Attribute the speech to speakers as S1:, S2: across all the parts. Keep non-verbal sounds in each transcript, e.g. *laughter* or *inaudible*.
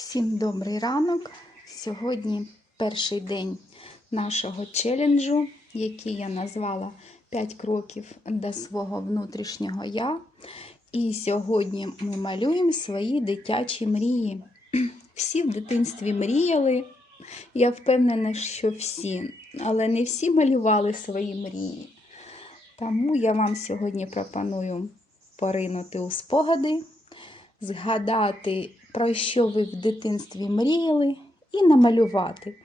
S1: Всім добрий ранок. Сьогодні перший день нашого челенджу, який я назвала 5 кроків до свого внутрішнього я. І сьогодні ми малюємо свої дитячі мрії. Всі в дитинстві мріяли. Я впевнена, що всі, але не всі малювали свої мрії. Тому я вам сьогодні пропоную поринути у спогади, згадати, про що ви в дитинстві мріяли, і намалювати.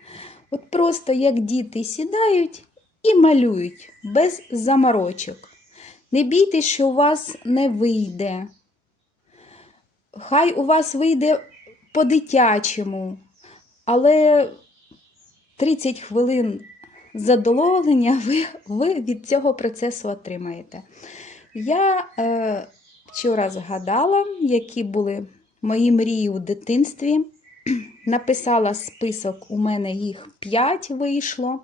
S1: От просто як діти сідають і малюють без заморочок. Не бійтесь, що у вас не вийде. Хай у вас вийде по-дитячому, але 30 хвилин задоволення ви, ви від цього процесу отримаєте. Я е, вчора згадала, які були мої мрії у дитинстві. *clears throat* Написала список, у мене їх 5 вийшло.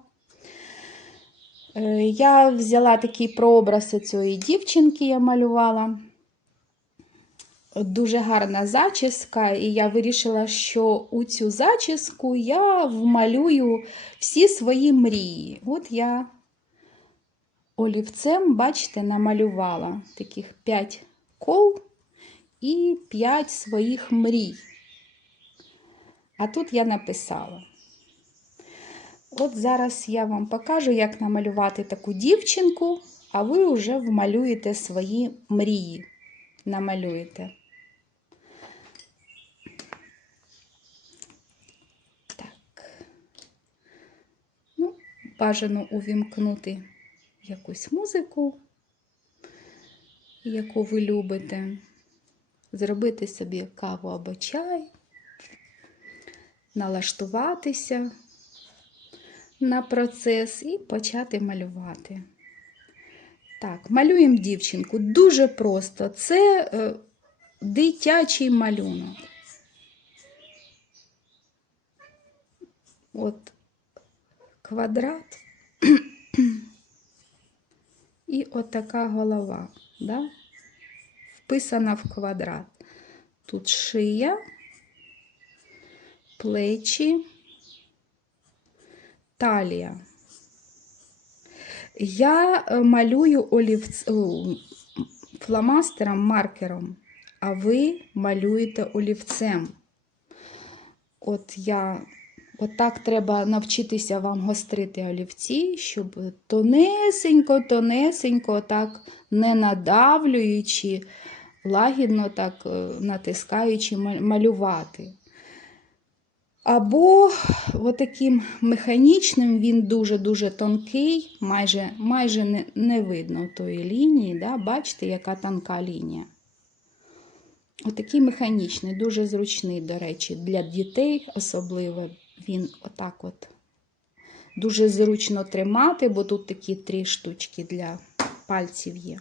S1: Е, я взяла такий прообраз цієї дівчинки, я малювала. Дуже гарна зачіска, і я вирішила, що у цю зачіску я вмалюю всі свої мрії. От я олівцем, бачите, намалювала таких 5 кол і 5 своїх мрій. А тут я написала. От зараз я вам покажу, як намалювати таку дівчинку, а ви вже вмалюєте свої мрії. Намалюєте. Так. Ну, бажано увімкнути якусь музику, яку ви любите. Зробити собі каву або чай, налаштуватися на процес і почати малювати. Так, малюємо дівчинку. Дуже просто. Це е, дитячий малюнок. От квадрат *clears throat* і от голова, да? Вписана в квадрат. Тут шия, плечі, талія. Я е, малюю олівц... о, фломастером, маркером, а ви малюєте олівцем. От я Отак треба навчитися вам гострити олівці, щоб тонесенько, тонесенько, так не надавлюючи, лагідно так е, натискаючи, малювати. Або отаким механічним, він дуже-дуже тонкий, майже майже не, не видно тої лінії. Да? Бачите, яка тонка лінія. Отакий механічний, дуже зручний, до речі, для дітей особливо. Він отак от дуже зручно тримати, бо тут такі три штучки для пальців є.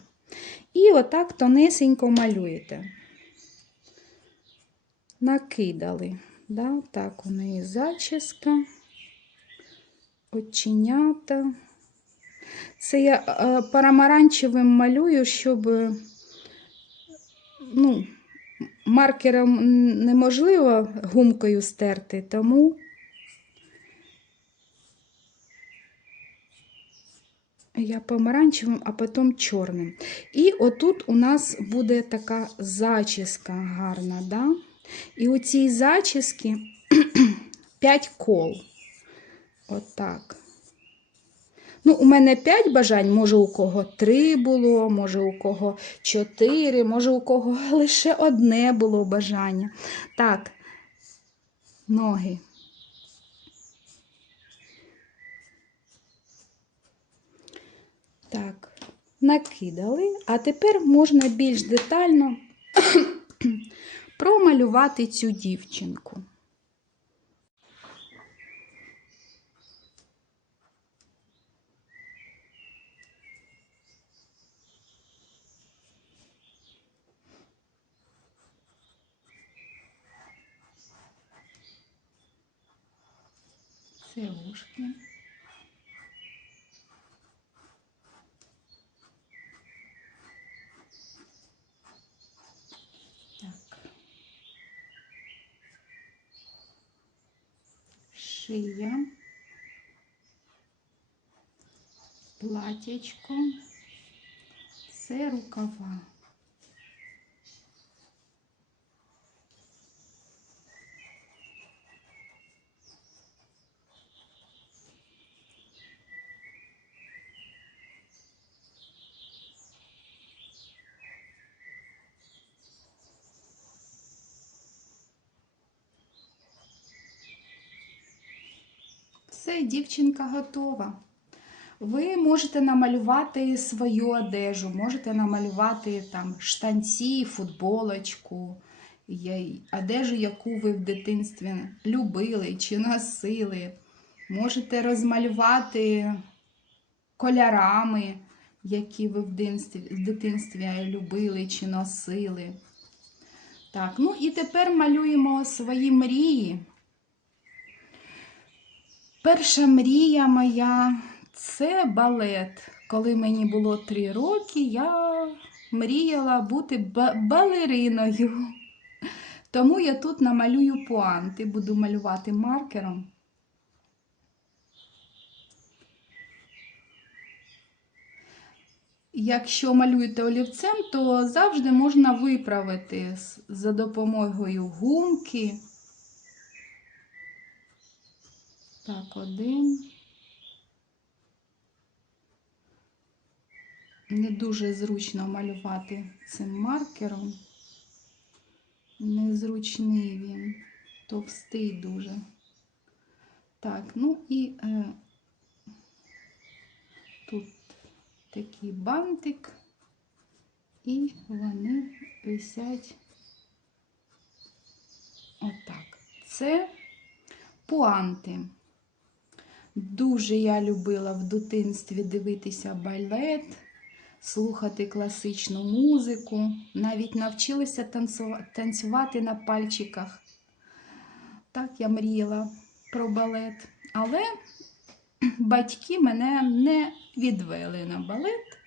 S1: І отак тонесенько малюєте. Накидали. Да? Так, у неї зачіска, оченята. Це я е, парамаранчевим малюю, щоб ну, маркером неможливо гумкою стерти, тому я помаранчевим, а потім чорним. І отут у нас буде така зачіска гарна. Да? І у цій зачіски 5 кол. Отак. Ну, у мене 5 бажань, може, у кого 3 було, може, у кого 4, може, у кого *laughs* лише одне було бажання. Так, ноги. Так, накидали, а тепер можна більш детально *coughs* промалювати цю дівчинку. Це ушки. Шия, платячко, це рукава. Все, дівчинка готова. Ви можете намалювати свою одежу, можете намалювати там штанці, футболочку, одежу, яку ви в дитинстві любили чи носили. Можете розмалювати кольорами, які ви в дитинстві, любили чи носили. Так, ну і тепер малюємо свої мрії. Перша мрія моя це балет. Коли мені було три роки, я мріяла бути балериною. Тому я тут намалюю пуанти, буду малювати маркером. Якщо малюєте олівцем, то завжди можна виправити за допомогою гумки. Так, один. Не дуже зручно малювати цим маркером. Незручний він, товстий дуже. Так, ну і е, тут такий бантик, і вони висять отак. Це пуанти. Дуже я любила в дитинстві дивитися балет, слухати класичну музику, навіть навчилася танцювати на пальчиках. Так я мріяла про балет. Але батьки мене не відвели на балет.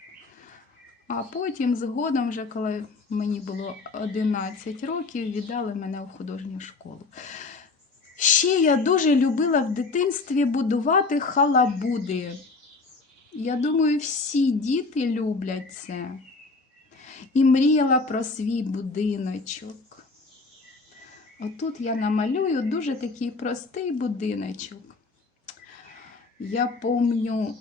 S1: А потім, згодом, вже коли мені було 11 років, віддали мене в художню школу. Ще я дуже любила в дитинстві будувати халабуди. Я думаю, всі діти люблять це. І мріяла про свій будиночок. Отут я намалюю дуже такий простий будиночок. Я помню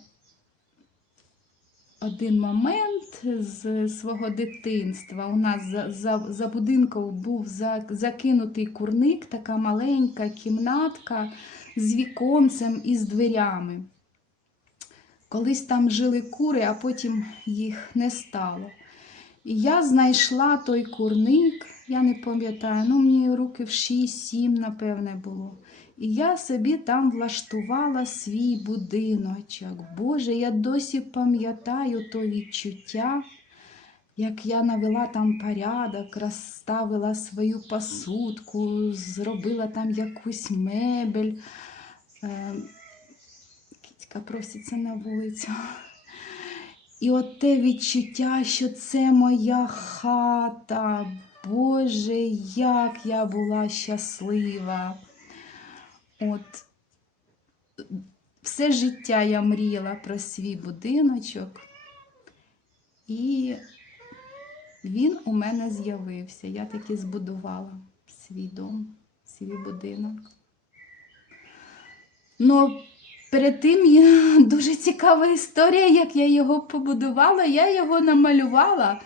S1: один момент з свого дитинства. У нас за, за, за будинком був за, закинутий курник, така маленька кімнатка з віконцем і з дверями. Колись там жили кури, а потім їх не стало. І я знайшла той курник, я не пам'ятаю, ну мені років 6-7, напевне, було. І я собі там влаштувала свій будиночок. Боже, я досі пам'ятаю то відчуття, як я навела там порядок, розставила свою посудку, зробила там якусь мебель. Е, Кітька проситься на вулицю. І от те відчуття, що це моя хата. Боже, як я була щаслива. От все життя я мріяла про свій будиночок, і він у мене з'явився. Я таки збудувала свій дом, свій будинок. Ну, перед тим є дуже цікава історія, як я його побудувала. Я його намалювала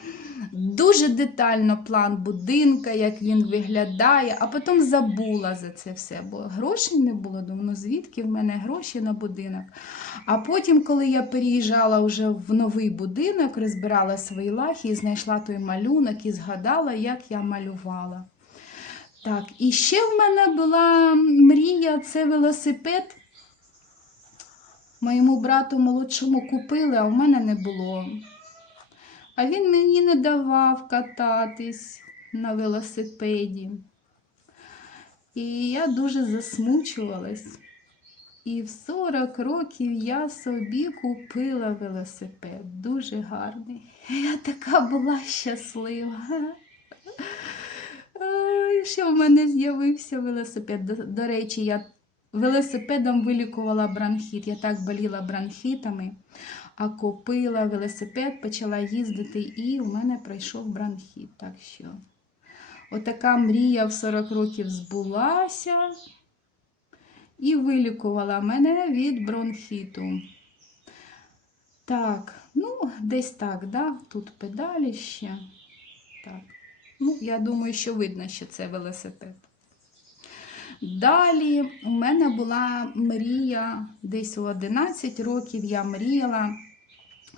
S1: дуже детально план будинка, як він виглядає, а потім забула за це все, бо грошей не було. Думаю, ну звідки в мене гроші на будинок. А потім, коли я переїжджала вже в новий будинок, розбирала свої лахи знайшла той малюнок і згадала, як я малювала. Так, і ще в мене була мрія це велосипед. Моєму брату молодшому купили, а в мене не було. А він мені не давав кататись на велосипеді. І я дуже засмучувалась. І в 40 років я собі купила велосипед. Дуже гарний. Я така була щаслива. Що в мене з'явився велосипед. До речі, я велосипедом вилікувала бронхіт. Я так боліла бронхітами, а купила велосипед, почала їздити, і у мене пройшов бронхіт. Так що, отака мрія в 40 років збулася і вилікувала мене від бронхіту. Так, ну, десь так, да? тут педалі ще. Так. Ну, я думаю, що видно, що це велосипед. Далі у мене була мрія, десь у 11 років я мріяла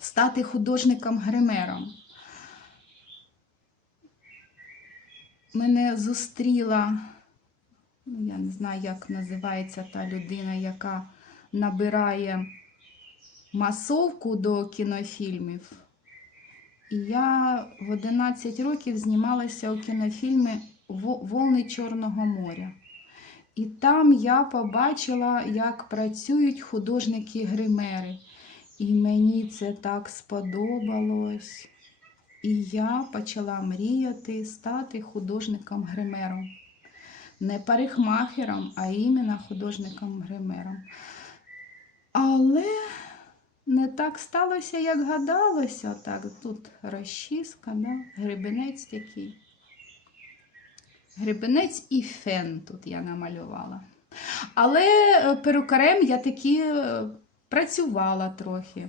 S1: стати художником-гримером. Мене зустріла, ну, я не знаю, як називається та людина, яка набирає масовку до кінофільмів. І я в 11 років знімалася у кінофільмі Волни Чорного моря. І там я побачила, як працюють художники-гримери. І мені це так сподобалось. І я почала мріяти стати художником-гримером. Не парикмахером, а іменно художником-гримером. Але не так сталося, як гадалося. Так, тут розчіска, да? гребенець такий. Гребенець і фен тут я намалювала. Але е, перукарем я таки е, працювала трохи.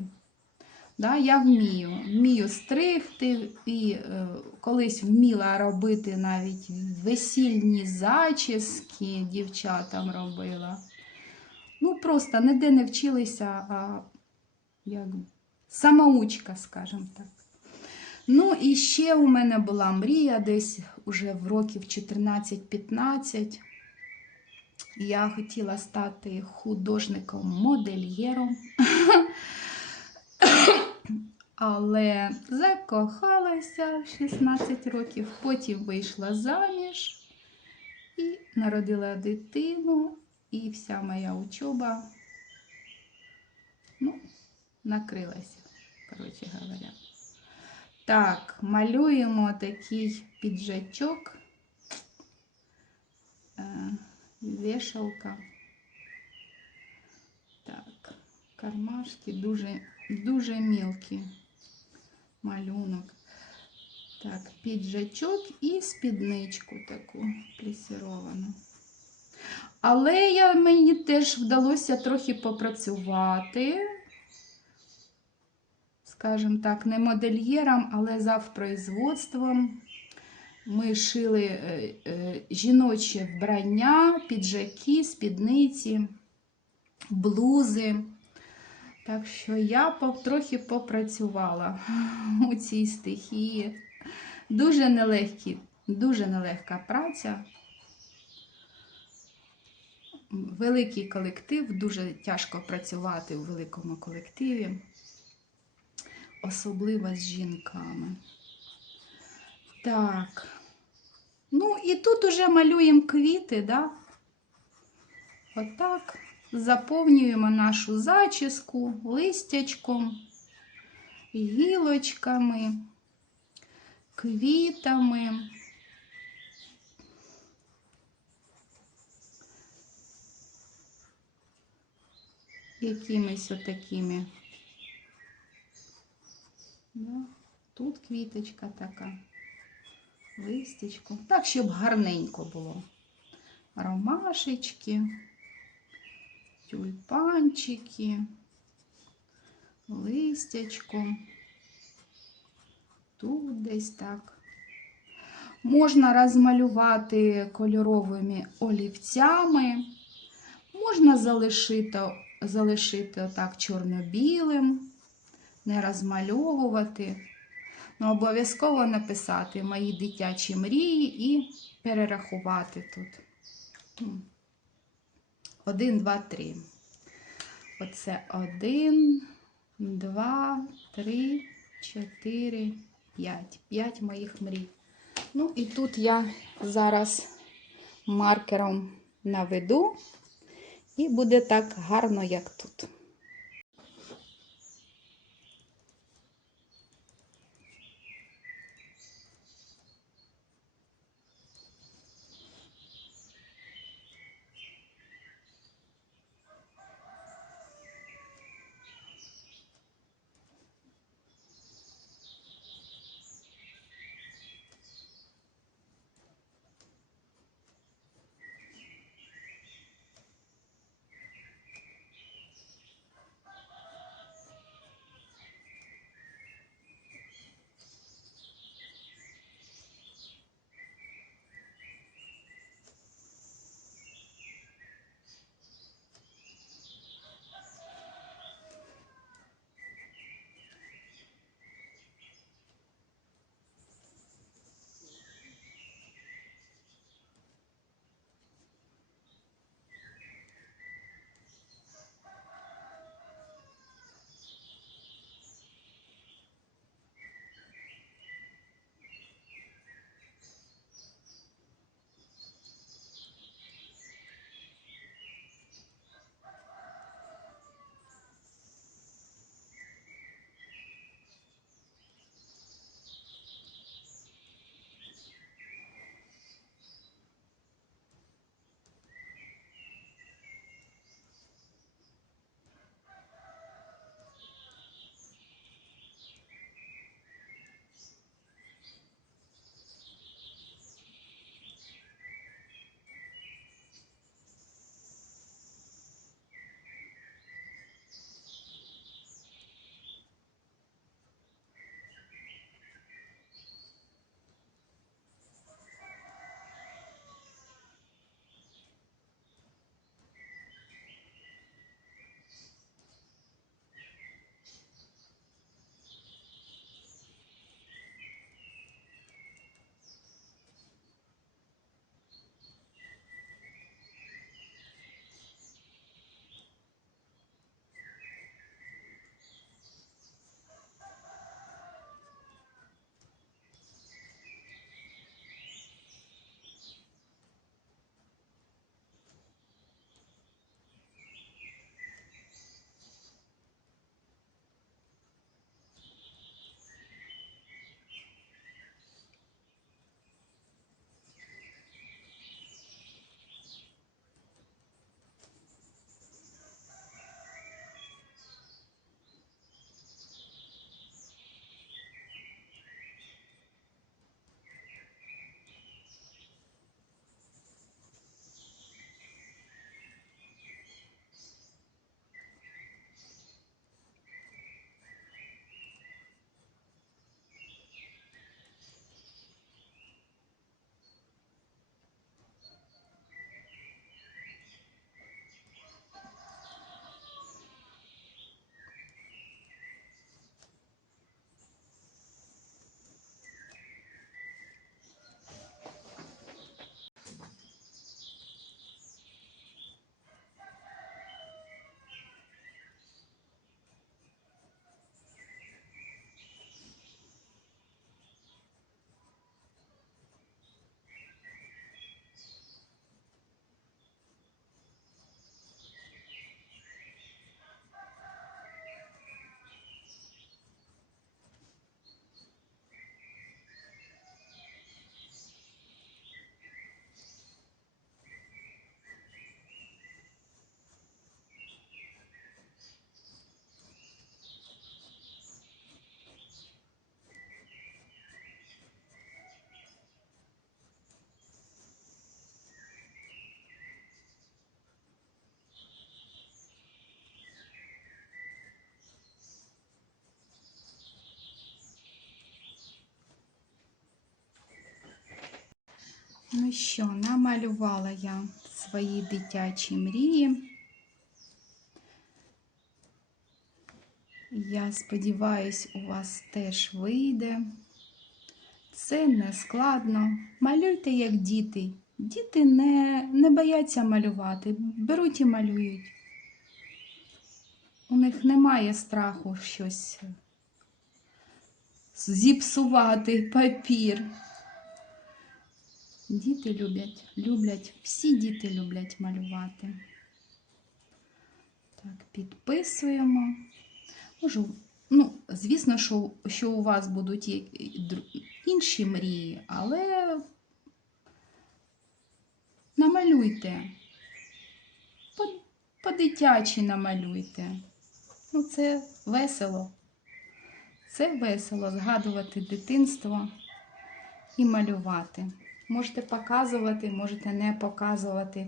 S1: Да, я вмію. Вмію стригти і е, колись вміла робити навіть весільні зачіски дівчатам робила. Ну, просто ніде не вчилися, а як самоучка, скажімо так. Ну, і ще у мене була мрія десь уже в років 14-15. Я хотіла стати художником-модельєром. *coughs* Але закохалася в 16 років, потім вийшла заміж і народила дитину, і вся моя учоба ну, накрилася, коротше говоря. Так, малюємо такий піджачок, вішалка. Так, кармашки дуже, дуже мілкі малюнок. Так, піджачок і спідничку таку плісіровану. Але я, мені теж вдалося трохи попрацювати скажімо так, не модельєром, але завпроизводством. Ми шили е, е, жіноче вбрання, піджаки, спідниці, блузи. Так що я трохи попрацювала у цій стихії. Дуже нелегкі, дуже нелегка праця. Великий колектив, дуже тяжко працювати у великому колективі особливо з жінками. Так. І тут уже малюємо квіти, да? Отак. Заповнюємо нашу зачіску листячком, гілочками, квітами. Якимись отакими. Тут квіточка така, листечко. Так, щоб гарненько було. Ромашечки, тюльпанчики, листячко. Тут десь так. Можна розмалювати кольоровими олівцями, можна залишити, залишити отак чорно-білим не розмальовувати. Ну, обов'язково написати мої дитячі мрії і перерахувати тут. М. Один, два, три. Оце один, два, три, чотири, п'ять. П'ять моїх мрій. Ну, і тут я зараз маркером наведу, і буде так гарно, як тут. Ну що, намалювала я свої дитячі мрії. Я сподіваюсь, у вас теж вийде. Це не складно. Малюйте як діти. Діти не, не бояться малювати, беруть і малюють. У них немає страху щось зіпсувати папір. Діти люблять, люблять, всі діти люблять малювати. Так, підписуємо. Можу, ну, звісно, що, що у вас будуть інші мрії, але намалюйте. По- По-дитячі намалюйте. Ну, це весело. Це весело згадувати дитинство і малювати. Можете показувати, можете не показувати.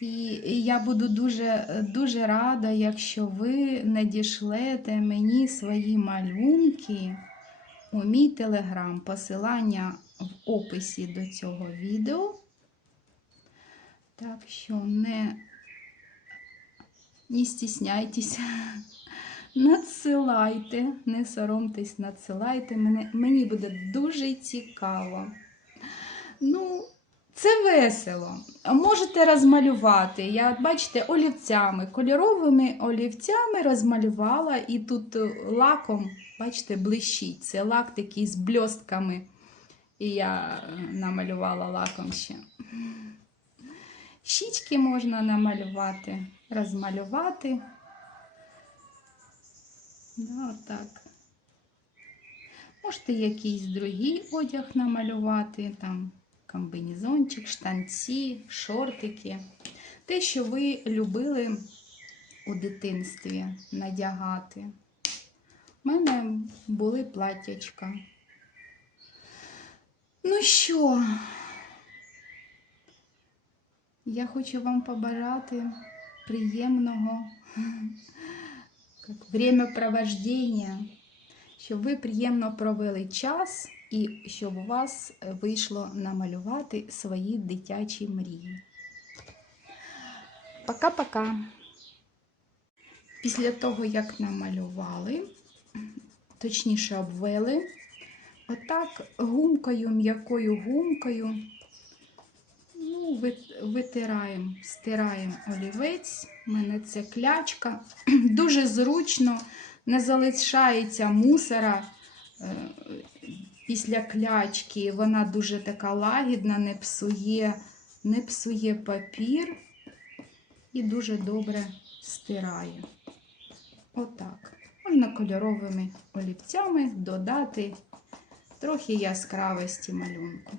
S1: І я буду дуже, дуже рада, якщо ви надішлете мені свої малюнки у мій телеграм. Посилання в описі до цього відео. Так що не, не стісняйтеся. Надсилайте, не соромтесь, надсилайте. Мене, мені буде дуже цікаво. Ну, це весело. Можете розмалювати. Я, бачите, олівцями, кольоровими олівцями розмалювала, і тут е, лаком, бачите, блищить. Це лак такий з бльостками. І я е, намалювала лаком ще. Щічки можна намалювати, розмалювати. Да, отак. Можете якийсь другий одяг намалювати, там комбінезончик, штанці, шортики. Те, що ви любили у дитинстві надягати. У мене були платтячка. Ну що, я хочу вам побажати приємного *laughs* времяпровождення, щоб ви приємно провели час і щоб у вас вийшло намалювати свої дитячі мрії. Пока-пока. Після того, як намалювали, точніше обвели, отак гумкою, м'якою гумкою, ну, витираємо, стираємо олівець. У мене це клячка. *clears throat* Дуже зручно, не залишається мусора е, після клячки. Вона дуже така лагідна, не псує, не псує папір і дуже добре стирає. Отак. Можна кольоровими олівцями додати трохи яскравості малюнку.